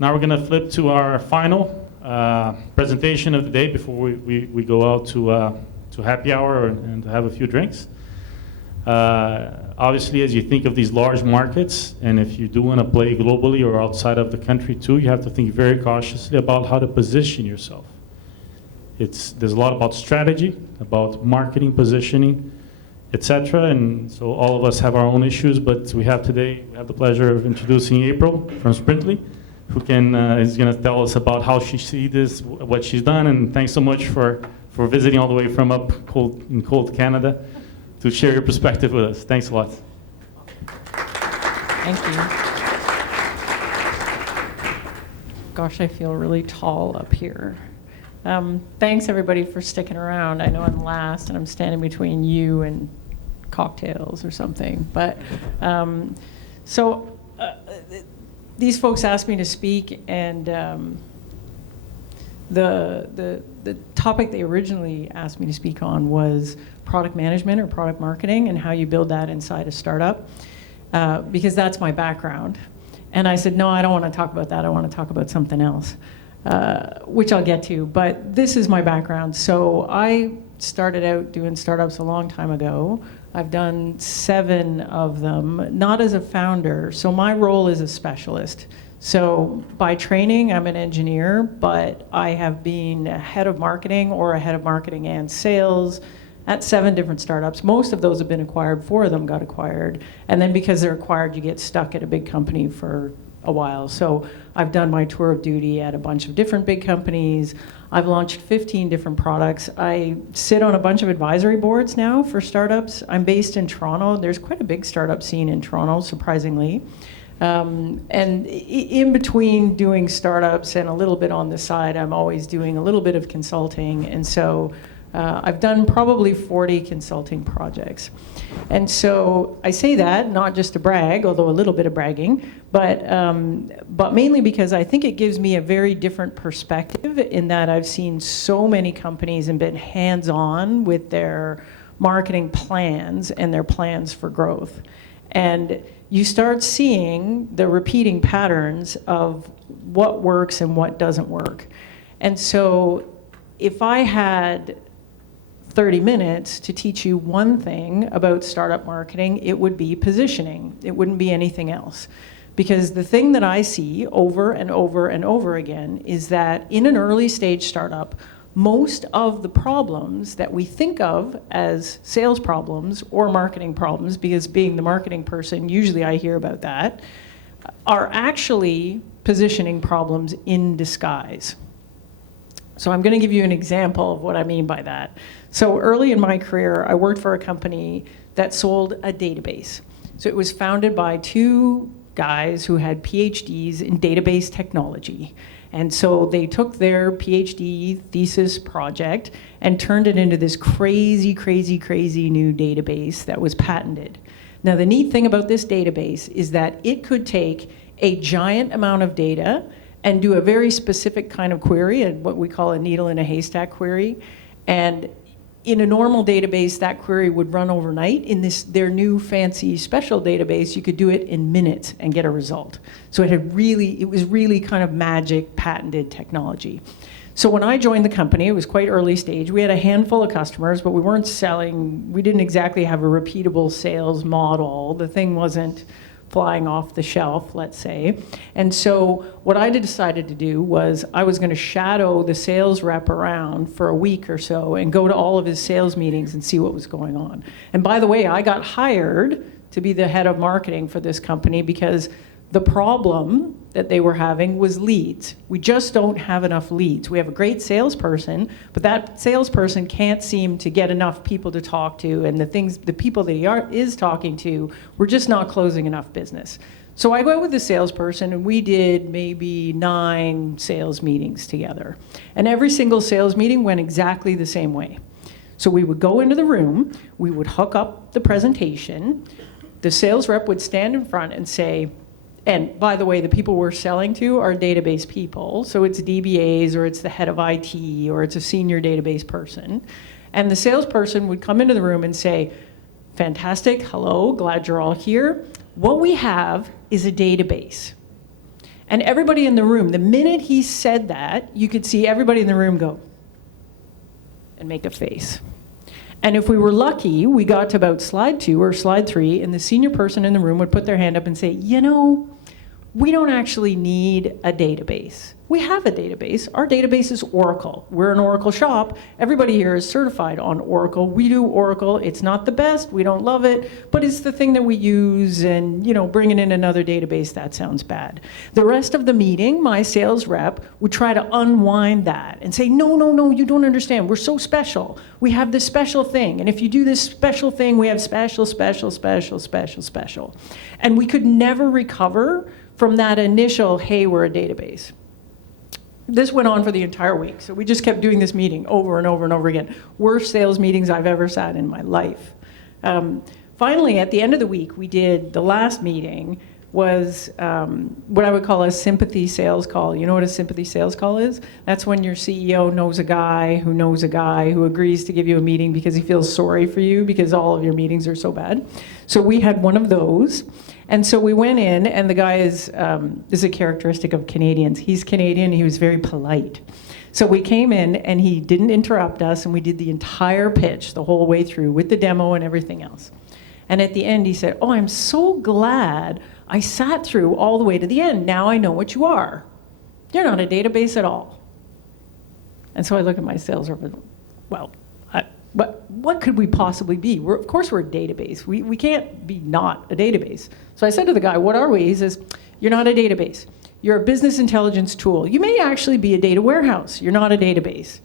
Now we're going to flip to our final presentation of the day before we go out to happy hour and to have a few drinks. Obviously, as you think of these large markets, and if you do want to play globally or outside of the country too, you have to think very cautiously about how to position yourself. There's a lot about strategy, about marketing, positioning, etc. And so all of us have our own issues, but we have the pleasure of introducing April from Sprintly, who is going to tell us about how she sees this, what she's done, and thanks so much for visiting all the way from in cold Canada to share your perspective with us. Thanks a lot. Thank you. Gosh, I feel really tall up here. Thanks everybody for sticking around. I know I'm last and I'm standing between you and cocktails or something, but these folks asked me to speak, and the topic they originally asked me to speak on was product management or product marketing and how you build that inside a startup, because that's my background. And I said, no, I don't want to talk about that. I want to talk about something else, which I'll get to. But this is my background. So I started out doing startups a long time ago. I've done 7 of them, not as a founder. So my role is a specialist. So by training, I'm an engineer, but I have been a head of marketing or a head of marketing and sales at 7 different startups. Most of those have been acquired. 4 of them got acquired. And then because they're acquired, you get stuck at a big company for a while. So I've done my tour of duty at a bunch of different big companies. I've launched 15 different products. I sit on a bunch of advisory boards now for startups. I'm based in Toronto. There's quite a big startup scene in Toronto, surprisingly. And in between doing startups and a little bit on the side, I'm always doing a little bit of consulting. And so I've done probably 40 consulting projects. And so I say that not just to brag, although a little bit of bragging, but mainly because I think it gives me a very different perspective in that I've seen so many companies and been hands-on with their marketing plans and their plans for growth. And you start seeing the repeating patterns of what works and what doesn't work. And so if I had 30 minutes to teach you one thing about startup marketing, it would be positioning. It wouldn't be anything else. Because the thing that I see over and over and over again is that in an early stage startup, most of the problems that we think of as sales problems or marketing problems, because being the marketing person, usually I hear about that, are actually positioning problems in disguise. So I'm going to give you an example of what I mean by that. So early in my career, I worked for a company that sold a database. So it was founded by 2 guys who had PhDs in database technology. And so they took their PhD thesis project and turned it into this crazy, crazy, crazy new database that was patented. Now, the neat thing about this database is that it could take a giant amount of data and do a very specific kind of query, and what we call a needle in a haystack query. And in a normal database, that query would run overnight. In their new fancy special database, you could do it in minutes and get a result. So it was really kind of magic, patented technology. So when I joined the company, it was quite early stage. We had a handful of customers, but we weren't selling. We didn't exactly have a repeatable sales model. The thing wasn't flying off the shelf, let's say. And so what I decided to do was I was going to shadow the sales rep around for a week or so and go to all of his sales meetings and see what was going on. And by the way, I got hired to be the head of marketing for this company because the problem that they were having was leads. We just don't have enough leads. We have a great salesperson, but that salesperson can't seem to get enough people to talk to, and the people that he is talking to, we're just not closing enough business. So I went with the salesperson, and we did maybe 9 sales meetings together. And every single sales meeting went exactly the same way. So we would go into the room, we would hook up the presentation, the sales rep would stand in front and say, and by the way, the people we're selling to are database people. So it's DBAs, or it's the head of IT, or it's a senior database person. And the salesperson would come into the room and say, fantastic, hello, glad you're all here. What we have is a database. And everybody in the room, the minute he said that, you could see everybody in the room go and make a face. And if we were lucky, we got to about slide 2 or slide 3, and the senior person in the room would put their hand up and say, you know, we don't actually need a database. We have a database. Our database is Oracle. We're an Oracle shop. Everybody here is certified on Oracle. We do Oracle. It's not the best. We don't love it, but it's the thing that we use, and you know, bringing in another database, that sounds bad. The rest of the meeting, my sales rep would try to unwind that and say, no, no, no, you don't understand. We're so special. We have this special thing, and if you do this special thing, we have special, special, special, special, special. And we could never recover from that initial, hey, we're a database. This went on for the entire week, so we just kept doing this meeting over and over and over again. Worst sales meetings I've ever sat in my life. Finally, at the end of the week, we did, the last meeting was what I would call a sympathy sales call. You know what a sympathy sales call is? That's when your CEO knows a guy who agrees to give you a meeting because he feels sorry for you because all of your meetings are so bad. So we had one of those. And so we went in, and the guy is a characteristic of Canadians. He's Canadian, he was very polite. So we came in, and he didn't interrupt us, and we did the entire pitch the whole way through with the demo and everything else. And at the end, he said, oh, I'm so glad I sat through all the way to the end. Now I know what you are. You're not a database at all. And so I look at my sales rep, well, what could we possibly be? Of course we're a database. We can't be not a database. So I said to the guy, what are we? He says, you're not a database. You're a business intelligence tool. You may actually be a data warehouse. You're not a database.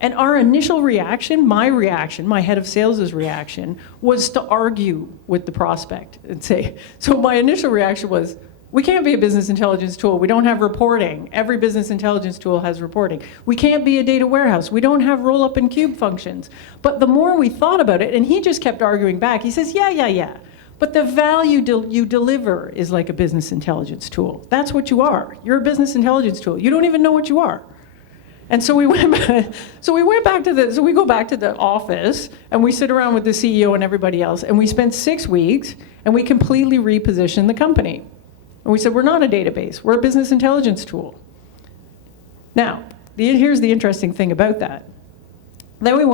And our initial reaction, my head of sales' reaction, was to argue with the prospect and say, so my initial reaction was, we can't be a business intelligence tool. We don't have reporting. Every business intelligence tool has reporting. We can't be a data warehouse. We don't have roll-up and cube functions. But the more we thought about it, and he just kept arguing back, he says, yeah. But the value you deliver is like a business intelligence tool. That's what you are. You're a business intelligence tool. You don't even know what you are. And so we go back to the office, and we sit around with the CEO and everybody else, and we spent 6 weeks, and we completely repositioned the company. And we said, we're not a database, we're a business intelligence tool. Now, here's the interesting thing about that. Then we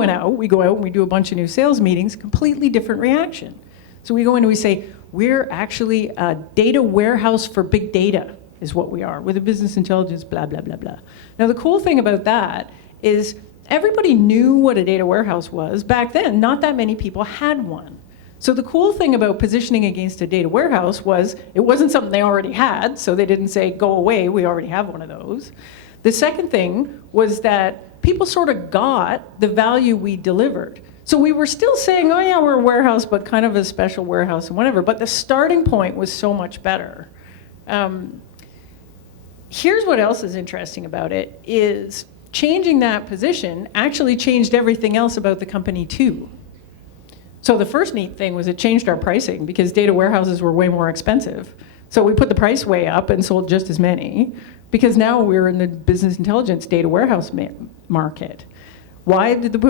go out and we do a bunch of new sales meetings, completely different reaction. So we go in and we say, we're actually a data warehouse for big data, is what we are, with a business intelligence, blah, blah, blah, blah. Now the cool thing about that is everybody knew what a data warehouse was. Back then, not that many people had one. So the cool thing about positioning against a data warehouse was it wasn't something they already had, so they didn't say, go away, we already have one of those. The second thing was that people sort of got the value we delivered. So we were still saying, oh yeah, we're a warehouse, but kind of a special warehouse and whatever, but the starting point was so much better. Here's what else is interesting about it, is changing that position actually changed everything else about the company too. So the first neat thing was it changed our pricing because data warehouses were way more expensive. So we put the price way up and sold just as many because now we're in the business intelligence data warehouse market. Why did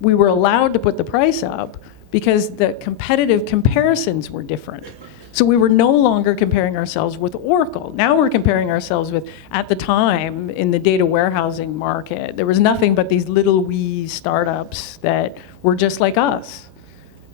we were allowed to put the price up? Because the competitive comparisons were different. So we were no longer comparing ourselves with Oracle. Now we're comparing ourselves with, at the time, in the data warehousing market, there was nothing but these little wee startups that were just like us.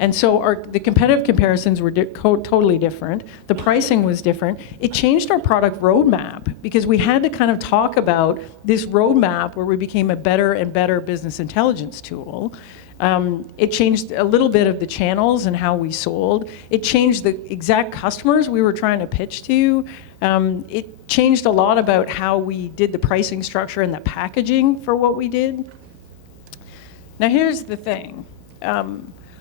And so the competitive comparisons were totally different. The pricing was different. It changed our product roadmap because we had to kind of talk about this roadmap where we became a better and better business intelligence tool. It changed a little bit of the channels and how we sold. It changed the exact customers we were trying to pitch to. It changed a lot about how we did the pricing structure and the packaging for what we did. Now here's the thing.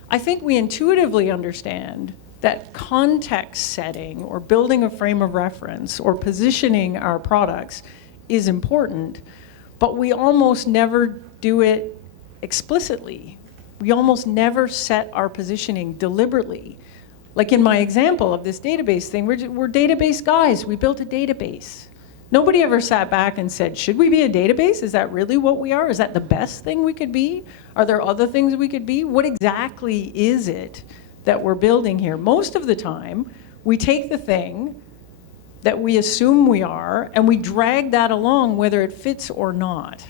I think we intuitively understand that context setting or building a frame of reference or positioning our products is important, but we almost never do it explicitly. We almost never set our positioning deliberately. Like in my example of this database thing, we're database guys. We built a database. Nobody ever sat back and said, should we be a database? Is that really what we are? Is that the best thing we could be? Are there other things we could be? What exactly is it that we're building here? Most of the time, we take the thing that we assume we are, and we drag that along whether it fits or not.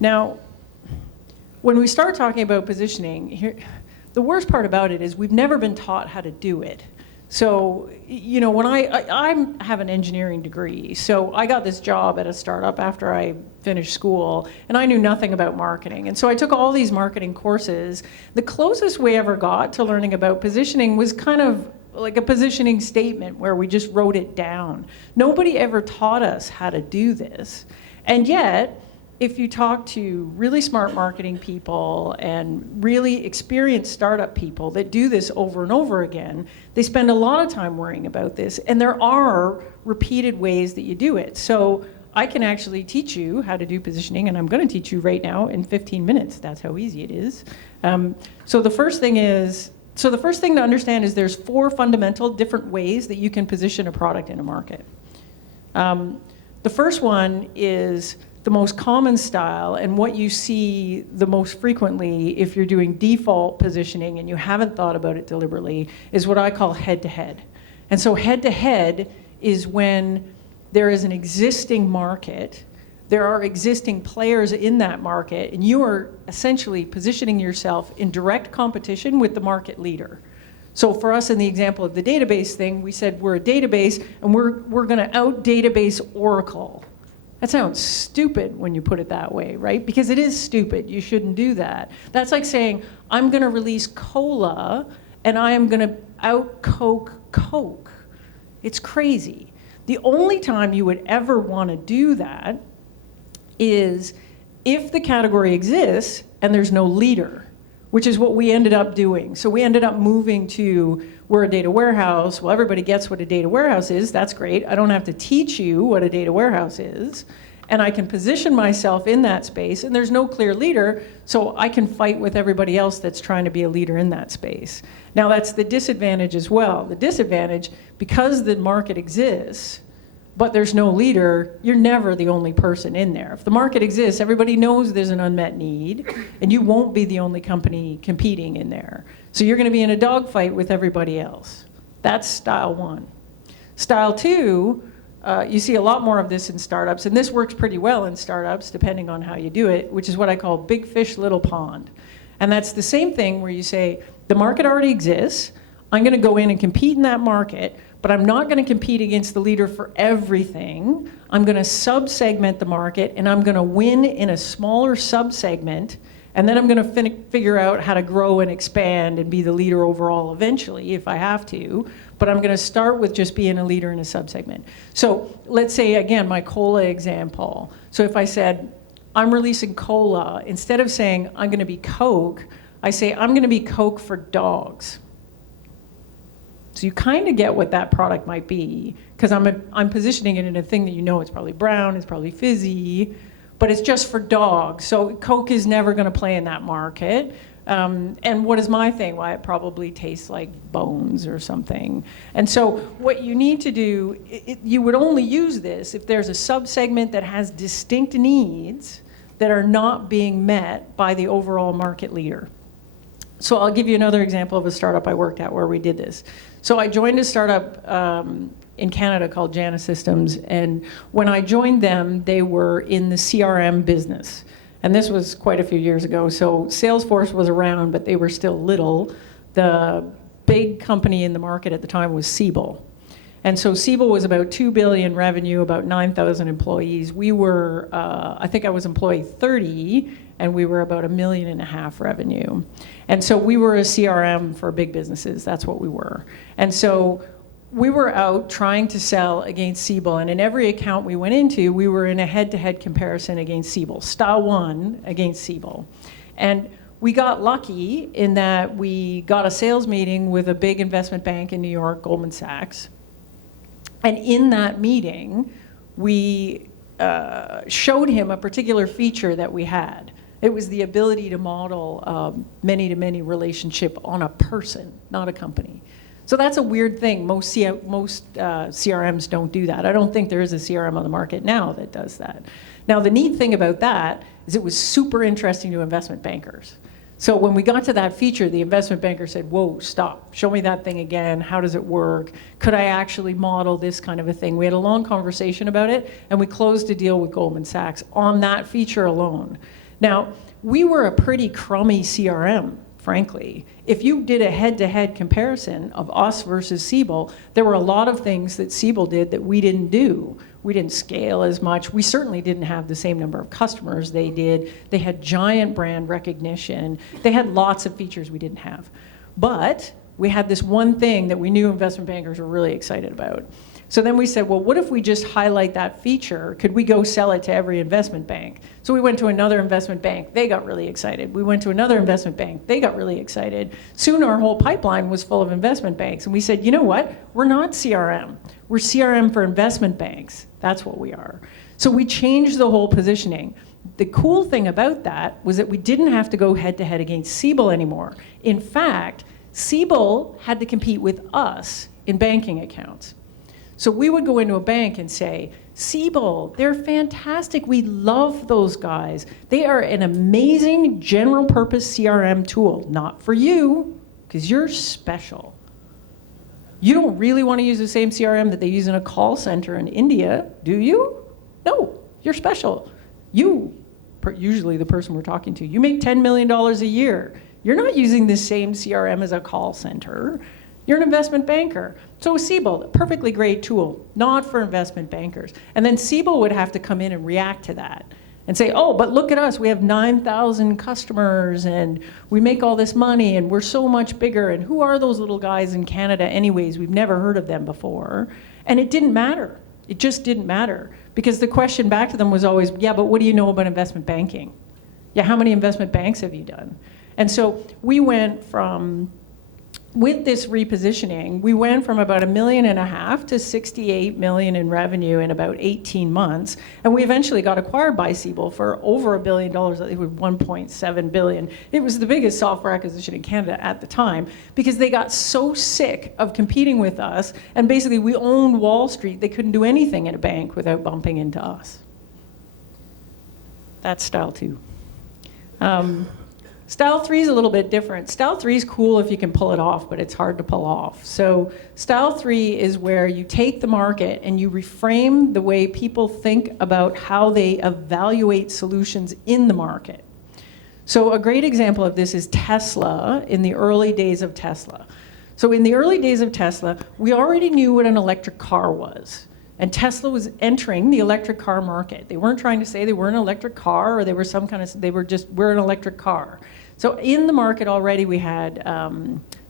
Now, when we start talking about positioning, here, the worst part about it is we've never been taught how to do it. So, you know, when I have an engineering degree, so I got this job at a startup after I finished school, and I knew nothing about marketing. And so I took all these marketing courses. The closest we ever got to learning about positioning was kind of like a positioning statement where we just wrote it down. Nobody ever taught us how to do this. And yet, if you talk to really smart marketing people and really experienced startup people that do this over and over again, they spend a lot of time worrying about this. And there are repeated ways that you do it. So I can actually teach you how to do positioning, and I'm going to teach you right now in 15 minutes. That's how easy it is. So the first thing to understand is there's 4 fundamental different ways that you can position a product in a market. The first one is the most common style, and what you see the most frequently if you're doing default positioning and you haven't thought about it deliberately, is what I call head-to-head. And so head-to-head is when there is an existing market, there are existing players in that market, and you are essentially positioning yourself in direct competition with the market leader. So for us, in the example of the database thing, we said we're a database, and we're going to out-database Oracle. That sounds stupid when you put it that way, right? Because it is stupid. You shouldn't do that. That's like saying, I'm going to release cola, and I am going to out-Coke Coke. It's crazy. The only time you would ever want to do that is if the category exists and there's no leader, which is what we ended up doing. So we ended up moving to, we're a data warehouse. Well, everybody gets what a data warehouse is. That's great. I don't have to teach you what a data warehouse is. And I can position myself in that space, and there's no clear leader, so I can fight with everybody else that's trying to be a leader in that space. Now, that's the disadvantage as well. The disadvantage, because the market exists, but there's no leader, you're never the only person in there. If the market exists, everybody knows there's an unmet need, and you won't be the only company competing in there. So you're going to be in a dogfight with everybody else. That's style 1. Style 2, you see a lot more of this in startups, and this works pretty well in startups, depending on how you do it, which is what I call big fish, little pond. And that's the same thing where you say, the market already exists, I'm going to go in and compete in that market, but I'm not going to compete against the leader for everything. I'm going to sub-segment the market, and I'm going to win in a smaller sub-segment, and then I'm going to figure out how to grow and expand and be the leader overall eventually, if I have to. But I'm going to start with just being a leader in a sub-segment. So let's say, again, my cola example. So if I said, I'm releasing cola, instead of saying, I'm going to be Coke, I say, I'm going to be Coke for dogs. So you kind of get what that product might be, because I'm positioning it in a thing that you know it's probably brown, it's probably fizzy, but it's just for dogs. So Coke is never going to play in that market. And what is my thing? Why, it probably tastes like bones or something. And so what you need to do, you would only use this if there's a subsegment that has distinct needs that are not being met by the overall market leader. So I'll give you another example of a startup I worked at where we did this. So I joined a startup in Canada called Jana Systems, and when I joined them, they were in the CRM business. And this was quite a few years ago, so Salesforce was around, but they were still little. The big company in the market at the time was Siebel. And so Siebel was about $2 billion revenue, about 9,000 employees. We were, I think I was employee 30, and we were about $1.5 million revenue. And so we were a CRM for big businesses. That's what we were. And so we were out trying to sell against Siebel, and in every account we went into, we were in a head-to-head comparison against Siebel, style 1 against Siebel. And we got lucky in that we got a sales meeting with a big investment bank in New York, Goldman Sachs. And in that meeting, we showed him a particular feature that we had. It was the ability to model many-to-many relationship on a person, not a company. So that's a weird thing. Most CRMs don't do that. I don't think there is a CRM on the market now that does that. Now, the neat thing about that is it was super interesting to investment bankers. So when we got to that feature, the investment banker said, whoa, stop, show me that thing again. How does it work? Could I actually model this kind of a thing? We had a long conversation about it, and we closed a deal with Goldman Sachs on that feature alone. Now, we were a pretty crummy CRM, frankly. If you did a head-to-head comparison of us versus Siebel, there were a lot of things that Siebel did that we didn't do. We didn't scale as much. We certainly didn't have the same number of customers they did. They had giant brand recognition. They had lots of features we didn't have. But we had this one thing that we knew investment bankers were really excited about. So then we said, well, what if we just highlight that feature? Could we go sell it to every investment bank? So we went to another investment bank. They got really excited. We went to another investment bank. They got really excited. Soon our whole pipeline was full of investment banks. And we said, you know what? We're not CRM. We're CRM for investment banks. That's what we are. So we changed the whole positioning. The cool thing about that was that we didn't have to go head-to-head against Siebel anymore. In fact, Siebel had to compete with us in banking accounts. So we would go into a bank and say, Siebel, they're fantastic. We love those guys. They are an amazing general purpose CRM tool. Not for you, because you're special. You don't really want to use the same CRM that they use in a call center in India, do you? No, you're special. You, usually the person we're talking to, you make $10 million a year. You're not using the same CRM as a call center. You're an investment banker. So Siebel, a perfectly great tool, not for investment bankers. And then Siebel would have to come in and react to that and say, oh, but look at us, we have 9,000 customers and we make all this money and we're so much bigger, and who are those little guys in Canada anyways? We've never heard of them before. And it didn't matter. It just didn't matter, because the question back to them was always, yeah, but what do you know about investment banking? Yeah, how many investment banks have you done? And so we went from, with this repositioning, we went from about $1.5 million to 68 million in revenue in about 18 months. And we eventually got acquired by Siebel for over $1 billion. I think it was 1.7 billion. It was the biggest software acquisition in Canada at the time, because they got so sick of competing with us. And basically, we owned Wall Street. They couldn't do anything in a bank without bumping into us. That's style 2. Style 3 is a little bit different. Style 3 is cool if you can pull it off, but it's hard to pull off. So style 3 is where you take the market and you reframe the way people think about how they evaluate solutions in the market. So a great example of this is Tesla in the early days of Tesla. So in the early days of Tesla, we already knew what an electric car was. And Tesla was entering the electric car market. They weren't trying to say they were an electric car or they were some kind of, they were just, we're an electric car. So in the market already we had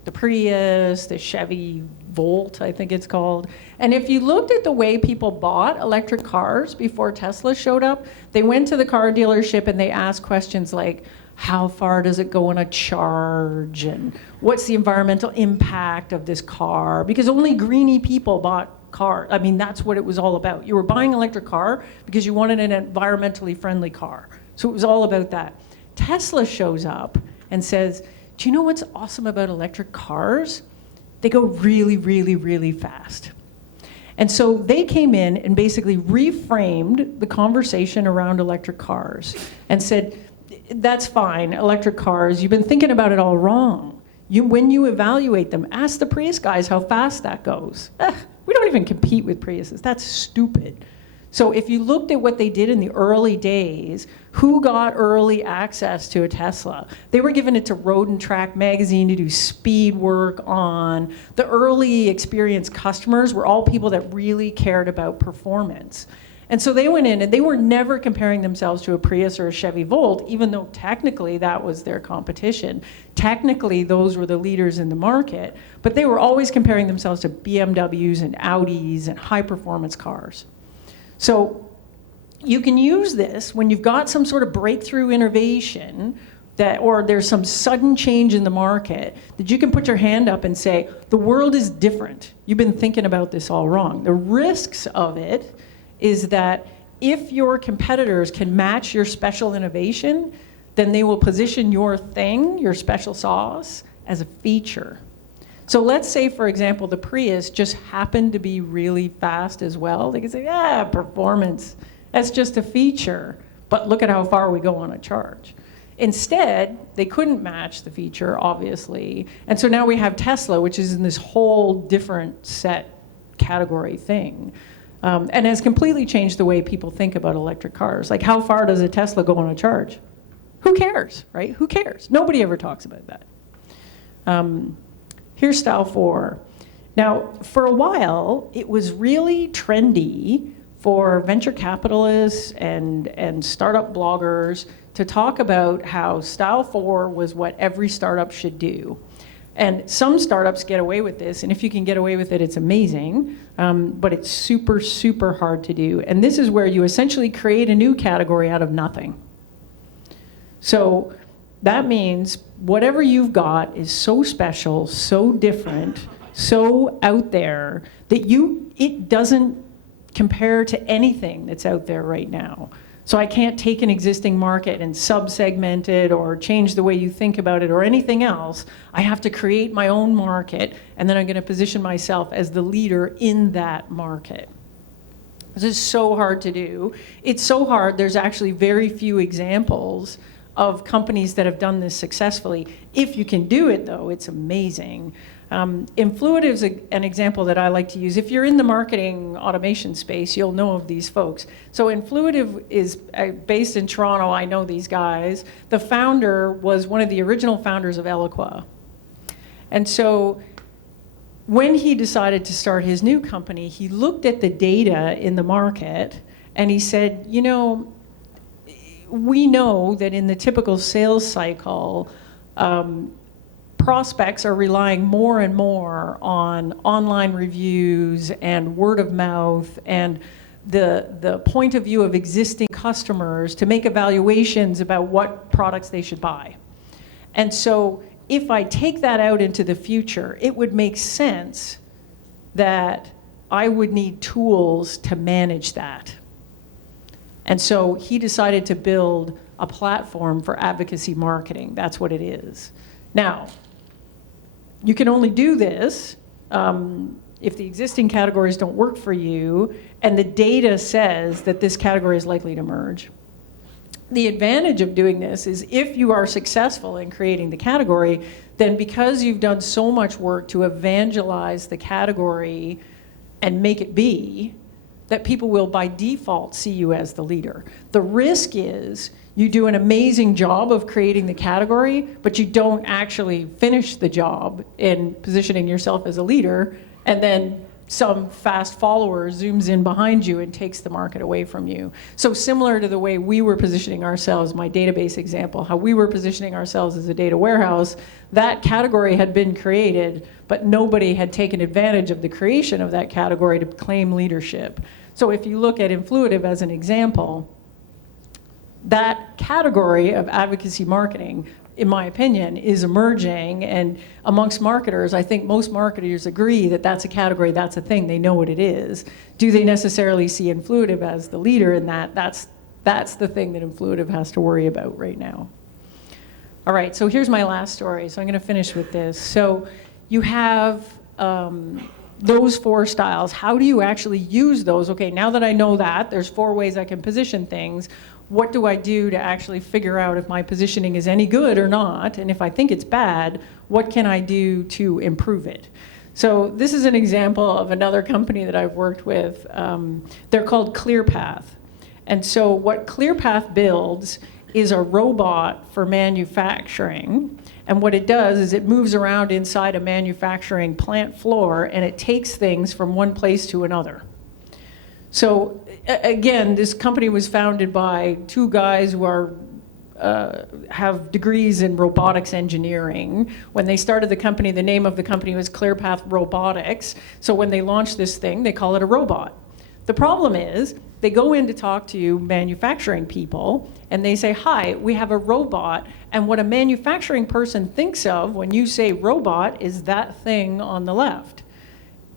the Prius, the Chevy Volt, I think it's called. And if you looked at the way people bought electric cars before Tesla showed up, they went to the car dealership and they asked questions like, how far does it go on a charge? And what's the environmental impact of this car? Because only greeny people bought car. I mean, that's what it was all about. You were buying an electric car because you wanted an environmentally friendly car. So it was all about that. Tesla shows up and says, do you know what's awesome about electric cars? They go really, really, really fast. And so they came in and basically reframed the conversation around electric cars and said, that's fine, electric cars, you've been thinking about it all wrong. When you evaluate them, ask the Prius guys how fast that goes. We don't even compete with Priuses. That's stupid. So if you looked at what they did in the early days, who got early access to a Tesla? They were giving it to Road and Track magazine to do speed work on. The early experienced customers were all people that really cared about performance. And so they went in and they were never comparing themselves to a Prius or a Chevy Volt, even though technically that was their competition. Technically, those were the leaders in the market, but they were always comparing themselves to BMWs and Audis and high-performance cars. So you can use this when you've got some sort of breakthrough innovation or there's some sudden change in the market, that you can put your hand up and say, the world is different. You've been thinking about this all wrong. The risks of it is that if your competitors can match your special innovation, then they will position your thing, your special sauce, as a feature. So let's say, for example, the Prius just happened to be really fast as well. They could say, performance, that's just a feature, but look at how far we go on a charge. Instead, they couldn't match the feature, obviously. And so now we have Tesla, which is in this whole different set category thing. And has completely changed the way people think about electric cars. Like, how far does a Tesla go on a charge? Who cares, right? Who cares? Nobody ever talks about that. Here's Style 4. Now, for a while, it was really trendy for venture capitalists and startup bloggers to talk about how Style 4 was what every startup should do. And some startups get away with this, and if you can get away with it, it's amazing, but it's super, super hard to do. And this is where you essentially create a new category out of nothing. So that means whatever you've got is so special, so different, so out there that it doesn't compare to anything that's out there right now. So I can't take an existing market and sub-segment it or change the way you think about it or anything else. I have to create my own market, and then I'm going to position myself as the leader in that market. This is so hard to do. It's so hard, there's actually very few examples of companies that have done this successfully. If you can do it, though, it's amazing. Influitive is an example that I like to use. If you're in the marketing automation space, you'll know of these folks. So Influitive is based in Toronto. I know these guys. The founder was one of the original founders of Eloqua. And so when he decided to start his new company, he looked at the data in the market and he said, you know, we know that in the typical sales cycle, prospects are relying more and more on online reviews and word of mouth and the point of view of existing customers to make evaluations about what products they should buy. And so if I take that out into the future, it would make sense that I would need tools to manage that. And so he decided to build a platform for advocacy marketing. That's what it is. Now, you can only do this if the existing categories don't work for you and the data says that this category is likely to merge. The advantage of doing this is if you are successful in creating the category, then because you've done so much work to evangelize the category and make it be, that people will by default see you as the leader. The risk is you do an amazing job of creating the category, but you don't actually finish the job in positioning yourself as a leader, and then some fast follower zooms in behind you and takes the market away from you. So similar to the way we were positioning ourselves, my database example, how we were positioning ourselves as a data warehouse, that category had been created, but nobody had taken advantage of the creation of that category to claim leadership. So if you look at Influitive as an example, that category of advocacy marketing, in my opinion, is emerging, and amongst marketers, I think most marketers agree that that's a category, that's a thing, they know what it is. Do they necessarily see Influitive as the leader in that? That's the thing that Influitive has to worry about right now. All right, so here's my last story, so I'm gonna finish with this. So you have those 4 styles. How do you actually use those? Okay, now that I know that, there's 4 ways I can position things. What do I do to actually figure out if my positioning is any good or not? And if I think it's bad, what can I do to improve it? So this is an example of another company that I've worked with. They're called ClearPath. And so what ClearPath builds is a robot for manufacturing. And what it does is it moves around inside a manufacturing plant floor and it takes things from one place to another. So again, this company was founded by 2 guys who have degrees in robotics engineering. When they started the company, the name of the company was ClearPath Robotics. So when they launch this thing, they call it a robot. The problem is they go in to talk to manufacturing people and they say, hi, we have a robot. And what a manufacturing person thinks of when you say robot is that thing on the left.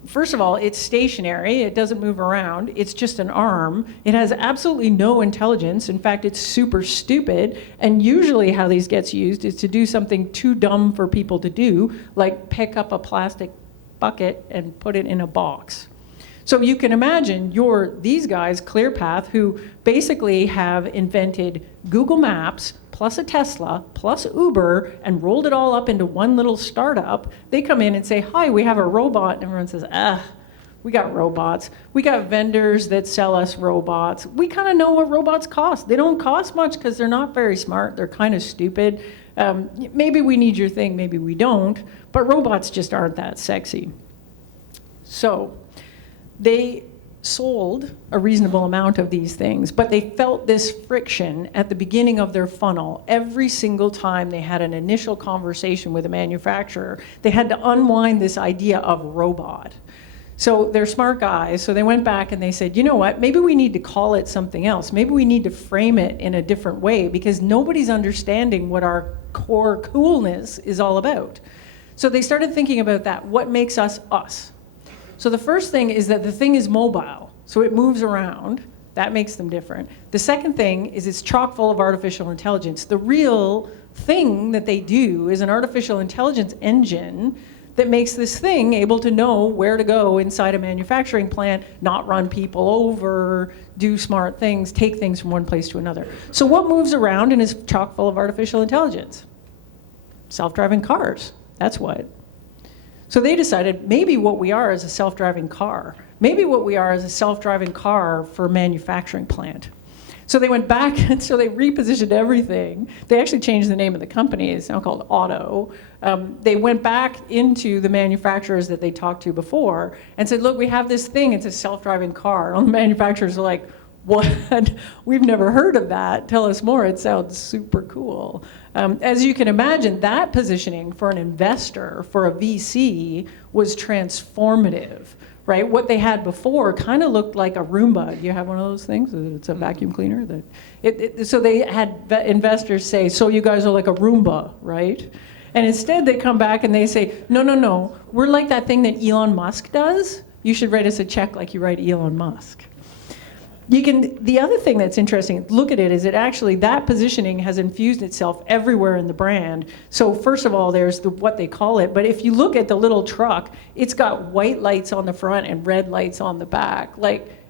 First of all, it's stationary, it doesn't move around, it's just an arm. It has absolutely no intelligence. In fact, it's super stupid. And usually how these gets used is to do something too dumb for people to do, like pick up a plastic bucket and put it in a box. So you can imagine these guys, ClearPath, who basically have invented Google Maps plus a Tesla plus Uber and rolled it all up into one little startup. They come in and say, hi, we have a robot. And everyone says, we got robots. We got vendors that sell us robots. We kind of know what robots cost. They don't cost much because they're not very smart. They're kind of stupid. Maybe we need your thing, maybe we don't. But robots just aren't that sexy. So they sold a reasonable amount of these things, but they felt this friction at the beginning of their funnel. Every single time they had an initial conversation with a manufacturer, they had to unwind this idea of robot. So they're smart guys, so they went back and they said, you know what, maybe we need to call it something else. Maybe we need to frame it in a different way because nobody's understanding what our core coolness is all about. So they started thinking about that. What makes us us? So the first thing is that the thing is mobile, so it moves around. That makes them different. The second thing is it's chock full of artificial intelligence. The real thing that they do is an artificial intelligence engine that makes this thing able to know where to go inside a manufacturing plant, not run people over, do smart things, take things from one place to another. So what moves around and is chock full of artificial intelligence? Self-driving cars, that's what. So they decided maybe what we are is a self-driving car. Maybe what we are is a self-driving car for a manufacturing plant. So they went back and so they repositioned everything. They actually changed the name of the company. It's now called Auto. They went back into the manufacturers that they talked to before and said, look, we have this thing. It's a self-driving car. And the manufacturers are like, what? We've never heard of that. Tell us more. It sounds super cool. As you can imagine, that positioning for an investor, for a VC, was transformative. Right? What they had before kind of looked like a Roomba. Do you have one of those things? It's a vacuum cleaner. So they had investors say, so you guys are like a Roomba, right? And instead they come back and they say, no, we're like that thing that Elon Musk does. You should write us a check like you write Elon Musk. The other thing that's interesting, look at it, is it actually, that positioning has infused itself everywhere in the brand. So first of all, there's what they call it, but if you look at the little truck, it's got white lights on the front and red lights on the back. Like,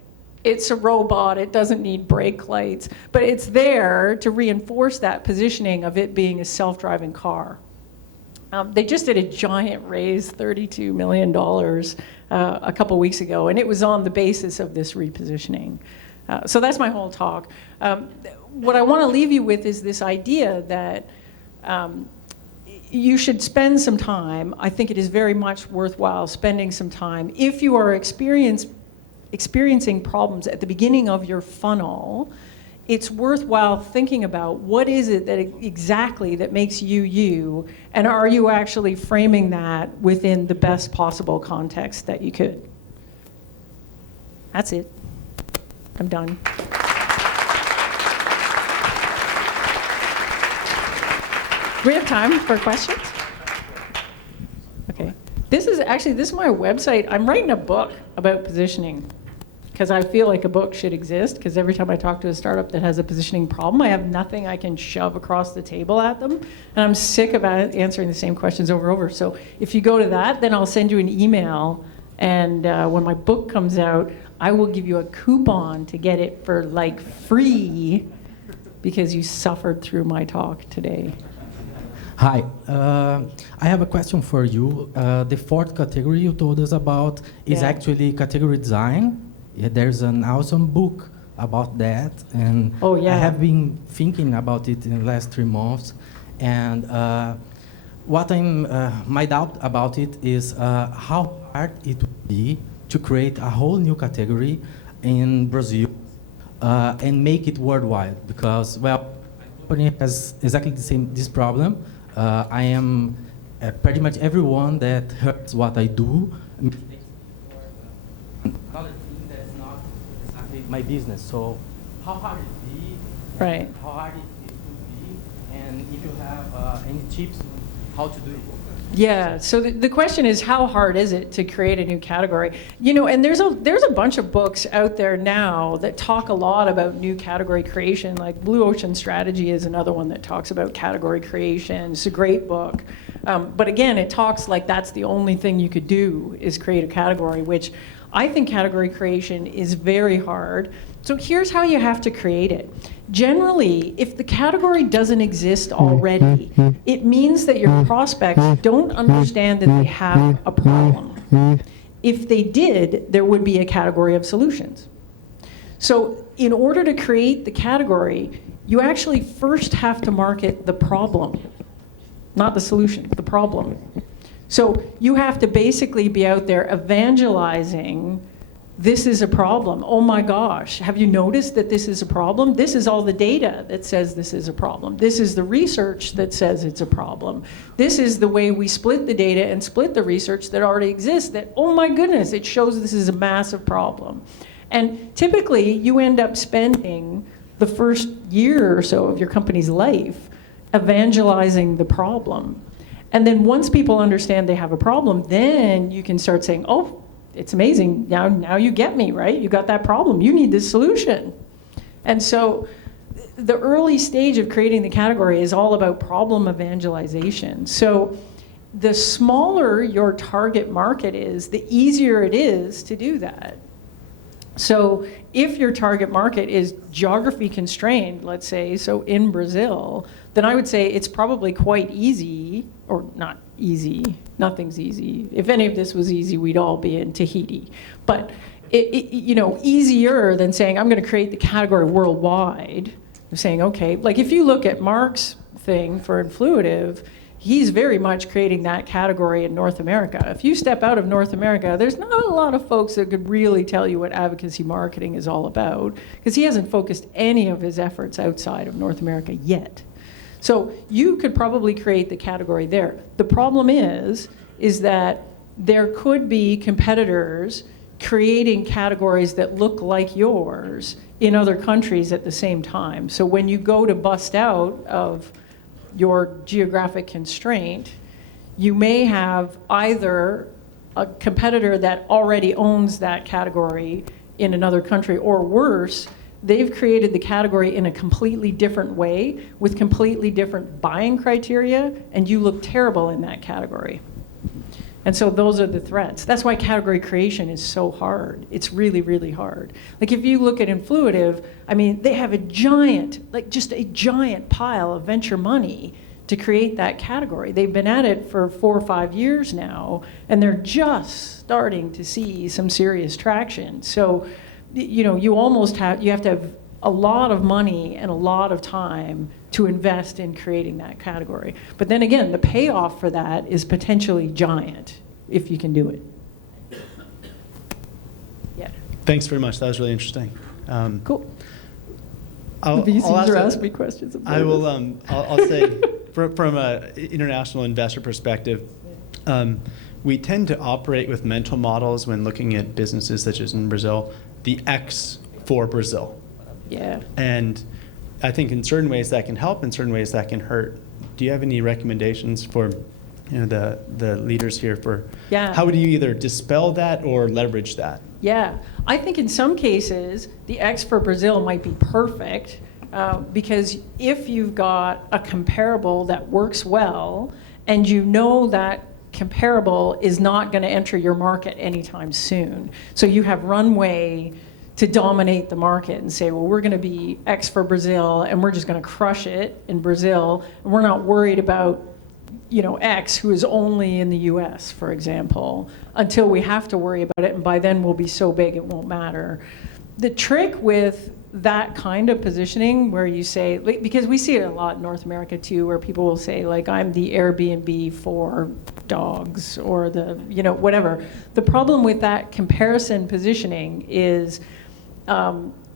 it's a robot, it doesn't need brake lights, but it's there to reinforce that positioning of it being a self-driving car. They just did a giant raise, $32 million, a couple weeks ago, and it was on the basis of this repositioning. So that's my whole talk. What I want to leave you with is this idea that you should spend some time. I think it is very much worthwhile spending some time. If you are experiencing problems at the beginning of your funnel, it's worthwhile thinking about what is it that exactly that makes you you, and are you actually framing that within the best possible context that you could. That's it. I'm done. Do we have time for questions? Okay. This is my website. I'm writing a book about positioning because I feel like a book should exist, because every time I talk to a startup that has a positioning problem, I have nothing I can shove across the table at them. And I'm sick of answering the same questions over and over. So if you go to that, then I'll send you an email. And when my book comes out, I will give you a coupon to get it for like free because you suffered through my talk today. Hi, I have a question for you. The fourth category you told us about is actually category design. Yeah, there's an awesome book about that, and oh, yeah. I have been thinking about it in the last 3 months. And my doubt about it is how hard it would be to create a whole new category in Brazil and make it worldwide. Because, well, my company has exactly this problem. I am pretty much everyone that hurts what I do. Another thing that's not exactly my business. So how hard it be? Right. How hard it could be? And if you have any tips on how to do it? Yeah, so the question is, how hard is it to create a new category? You know, and there's a bunch of books out there now that talk a lot about new category creation, like Blue Ocean Strategy is another one that talks about category creation. It's a great book. But again, it talks like that's the only thing you could do is create a category, which I think category creation is very hard. So here's how you have to create it. Generally, if the category doesn't exist already, it means that your prospects don't understand that they have a problem. If they did, there would be a category of solutions. So in order to create the category, you actually first have to market the problem, not the solution, the problem. So you have to basically be out there evangelizing, this is a problem. Oh my gosh, have you noticed that this is a problem? This is all the data that says this is a problem. This is the research that says it's a problem. This is the way we split the data and split the research that already exists that, oh my goodness, it shows this is a massive problem. And typically you end up spending the first year or so of your company's life evangelizing the problem. And then once people understand they have a problem, then you can start saying, oh, it's amazing, now you get me, right? You got that problem, you need this solution. And so the early stage of creating the category is all about problem evangelization. So the smaller your target market is, the easier it is to do that. So if your target market is geography constrained, let's say, so in Brazil, then I would say it's probably quite easy, or not easy, nothing's easy. If any of this was easy, we'd all be in Tahiti. But easier than saying, I'm gonna create the category worldwide. I'm saying, okay, like if you look at Mark's thing for Influitive, he's very much creating that category in North America. If you step out of North America, there's not a lot of folks that could really tell you what advocacy marketing is all about, because he hasn't focused any of his efforts outside of North America yet. So you could probably create the category there. The problem is that there could be competitors creating categories that look like yours in other countries at the same time. So when you go to bust out of your geographic constraint, you may have either a competitor that already owns that category in another country, or worse, they've created the category in a completely different way with completely different buying criteria, and you look terrible in that category. And so those are the threats. That's why category creation is so hard. It's really, really hard. Like if you look at Influitive, I mean, they have a giant, like just a giant pile of venture money to create that category. They've been at it for 4 or 5 years now, and they're just starting to see some serious traction. So, you almost have to have a lot of money and a lot of time to invest in creating that category. But then again, the payoff for that is potentially giant if you can do it. Yeah. Thanks very much. That was really interesting. Cool. I'll ask me questions. I will. I'll say, from an international investor perspective, we tend to operate with mental models when looking at businesses such as in Brazil, the X for Brazil. Yeah. And I think in certain ways that can help, in certain ways that can hurt. Do you have any recommendations for the leaders here for how would you either dispel that or leverage that? Yeah, I think in some cases the X for Brazil might be perfect because if you've got a comparable that works well and you know that comparable is not going to enter your market anytime soon, so you have runway to dominate the market and say, well, we're going to be X for Brazil and we're just going to crush it in Brazil, and we're not worried about X who is only in the US, for example, until we have to worry about it, and by then we'll be so big it won't matter. The trick with that kind of positioning where you say, because we see it a lot in North America too, where people will say, like, I'm the Airbnb for dogs, or the, whatever. The problem with that comparison positioning is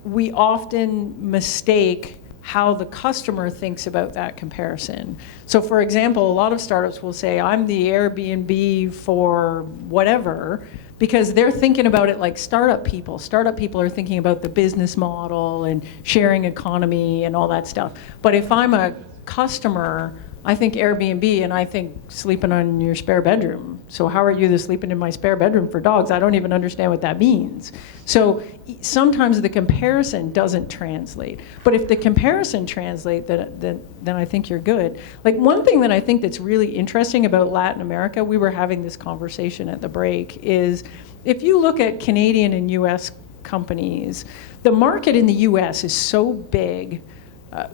we often mistake how the customer thinks about that comparison. So for example, a lot of startups will say, I'm the Airbnb for whatever, because they're thinking about it like startup people. Startup people are thinking about the business model and sharing economy and all that stuff. But if I'm a customer, I think Airbnb and I think sleeping on your spare bedroom. So how are you the sleeping in my spare bedroom for dogs? I don't even understand what that means. So sometimes the comparison doesn't translate. But if the comparison translates, then I think you're good. Like one thing that I think that's really interesting about Latin America, we were having this conversation at the break, is If you look at Canadian and US companies, the market in the US is so big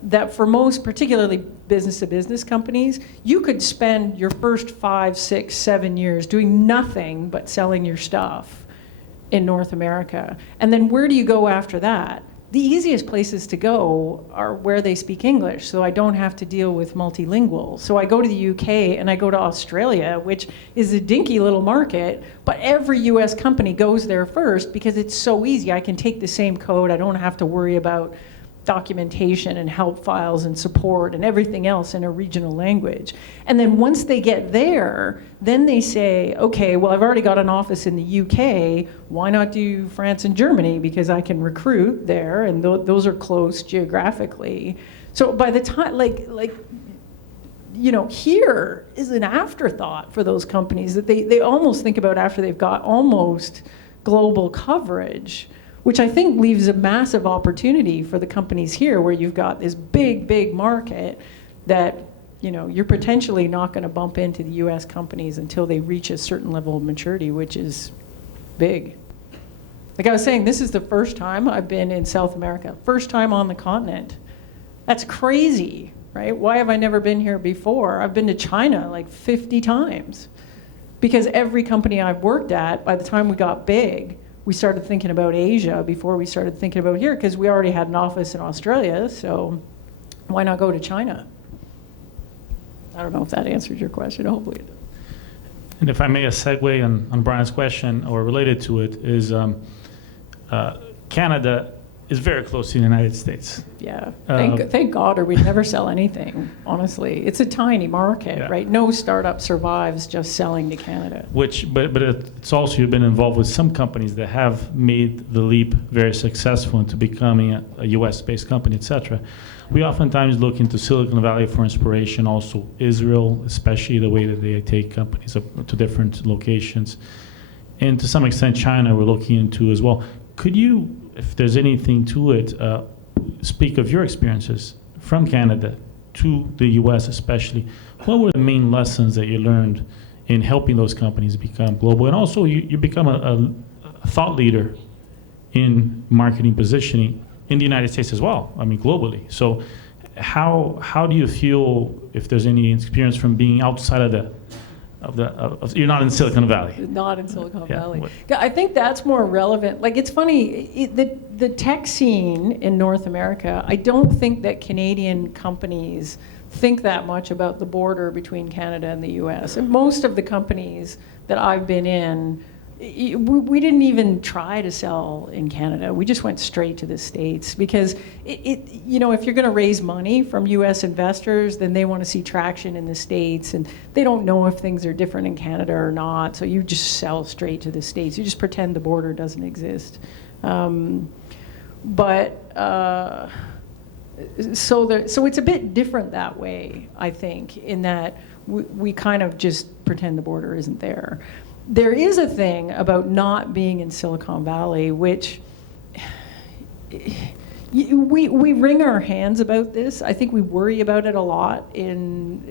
that for most, particularly business-to-business companies, you could spend your first 5, 6, 7 years doing nothing but selling your stuff in North America. And then where do you go after that? The easiest places to go are where they speak English, so I don't have to deal with multilingual. So I go to the UK and I go to Australia, which is a dinky little market, but every US company goes there first because it's so easy. I can take the same code, I don't have to worry about documentation and help files and support and everything else in a regional language. And then once they get there, then they say, okay, well, I've already got an office in the UK, why not do France and Germany? Because I can recruit there, and those are close geographically. So by the time, here is an afterthought for those companies that they almost think about after they've got almost global coverage, which I think leaves a massive opportunity for the companies here where you've got this big, big market that you're potentially not going to bump into the US companies until they reach a certain level of maturity, which is big. Like I was saying, this is the first time I've been in South America, first time on the continent. That's crazy, right? Why have I never been here before? I've been to China like 50 times because every company I've worked at, by the time we got big, we started thinking about Asia before we started thinking about here because we already had an office in Australia, so why not go to China? I don't know if that answers your question. Hopefully it does. And if I may, a segue on Brian's question, or related to it, is Canada is very close to the United States. Yeah, thank God, or we'd never sell anything, honestly. It's a tiny market, Yeah. right? No startup survives just selling to Canada. But it's also, you've been involved with some companies that have made the leap very successful into becoming a US-based company, et cetera. We oftentimes look into Silicon Valley for inspiration, also Israel, especially the way that they take companies up to different locations. And to some extent, China we're looking into as well. Could you, if there's anything to it, speak of your experiences from Canada to the US especially? What were the main lessons that you learned in helping those companies become global? And also you become a thought leader in marketing positioning in the United States as well, I mean globally. So how do you feel, if there's any experience from being outside of you're not in Silicon Valley? Not in Silicon Yeah. Valley. I think that's more relevant. Like, it's funny, the tech scene in North America, I don't think that Canadian companies think that much about the border between Canada and the US. And most of the companies that I've been in, we didn't even try to sell in Canada. We just went straight to the States because if you're going to raise money from US investors, then they want to see traction in the States, and they don't know if things are different in Canada or not. So you just sell straight to the States. You just pretend the border doesn't exist. So it's a bit different that way, I think, in that we kind of just pretend the border isn't there. There is a thing about not being in Silicon Valley, which we wring our hands about this. I think we worry about it a lot. In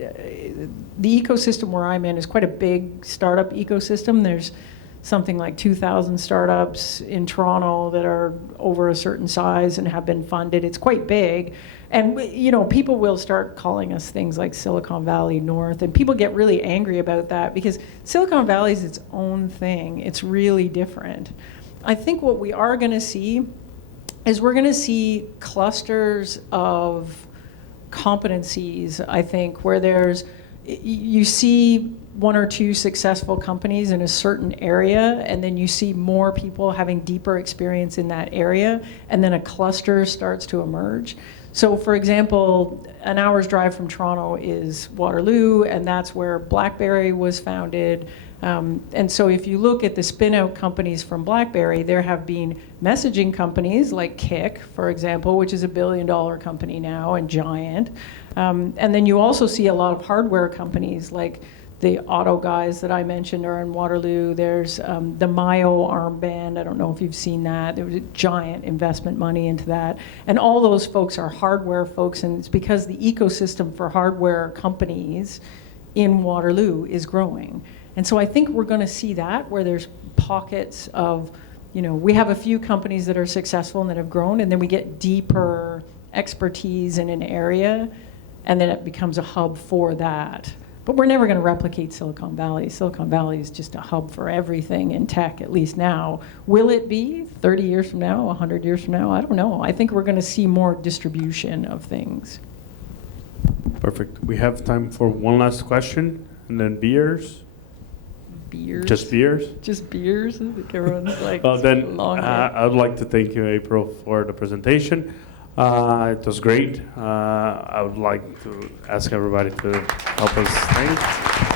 the ecosystem where I'm in is quite a big startup ecosystem. There's something like 2,000 startups in Toronto that are over a certain size and have been funded. It's quite big. And people will start calling us things like Silicon Valley North, and people get really angry about that because Silicon Valley is its own thing. It's really different. I think what we are going to see is we're going to see clusters of competencies, I think, where you see one or two successful companies in a certain area, and then you see more people having deeper experience in that area, and then a cluster starts to emerge. So, for example, an hour's drive from Toronto is Waterloo, and that's where BlackBerry was founded. And so if you look at the spin-out companies from BlackBerry, there have been messaging companies like Kik, for example, which is $1 billion company now and giant. And then you also see a lot of hardware companies like the auto guys that I mentioned are in Waterloo. There's the Mayo armband. I don't know if you've seen that. There was a giant investment money into that. And all those folks are hardware folks, and it's because the ecosystem for hardware companies in Waterloo is growing. And so I think we're going to see that where there's pockets of, we have a few companies that are successful and that have grown, and then we get deeper expertise in an area, and then it becomes a hub for that. But we're never going to replicate Silicon Valley. Silicon Valley is just a hub for everything in tech, at least now. Will it be 30 years from now, 100 years from now? I don't know. I think we're going to see more distribution of things. Perfect. We have time for one last question, and then beers. Beers? Just beers? Just beers? I think everyone's like, Well, then long I would like to thank you, April, for the presentation. It was great. I would like to ask everybody to help us thank.